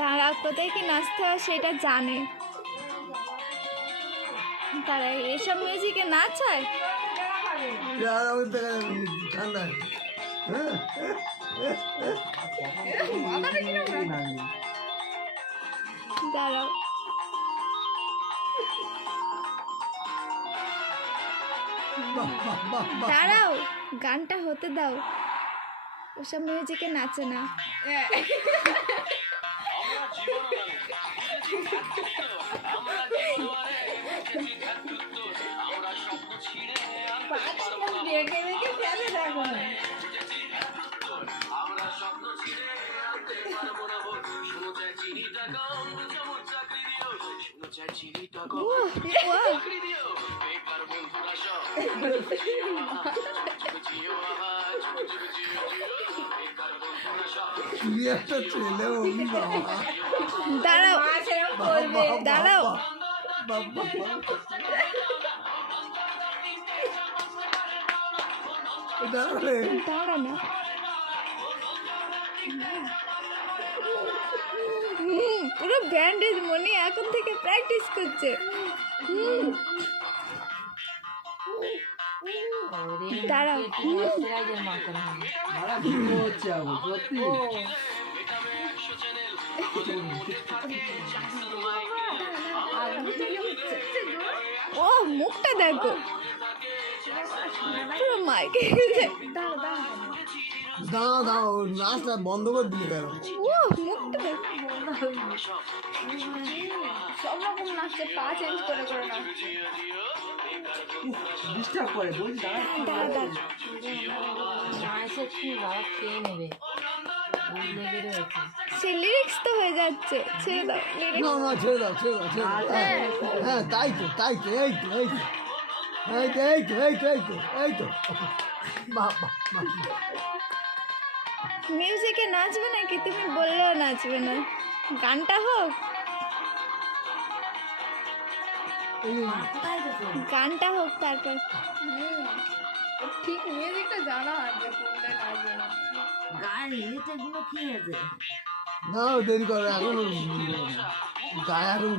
তারা কোথায় কি নাচতে হয় সেটা জানে, তারা এসব মিউজিকে নাচ হয়। দাঁড়াও, দাঁড়াও, গানটা হতে দাও, ওসব মিউজিকে নাচে না। দাঁড়াও দাঁড়াও, দাঁড়া না, পুরো ব্যান্ডেজ মনে এখন থেকে প্র্যাকটিস করছে। দাঁড়াও, ও মুখটা দেখো, পুরো মাইকে। দাঁড়াও দাঁড়াও, নাচটা বন্ধ করে দিলে কেন? ও মুখটা দেখো, সব রকম নাচতে পা চেঞ্জ করে করে না। ডিস্টার্ব করে বলছি। দাঁড়া দাঁড়া, সে লিরিক্স তো হয়ে যাচ্ছে, ছেড়ে দাও লিরিক্স। না না, ছেড়ে দাও ছেড়ে দাও ছেড়ে দাও। হ্যাঁ তাই তো তাই তো, এই তো এই তো এই তো এই তো এই তো এই তো এই তো, বাহ বাহ বাহ। মিউজিকে নাচবে নাকি? তুমি বললেও নাচবে না, গানটা হোক, গানটা হোক তারপর। ঠিক মিউজিকটা জানা আছে, কোনটা নাচবে না। গায়ে এগুলো কি আছে? না দেরি করে এখন গায়ে এখন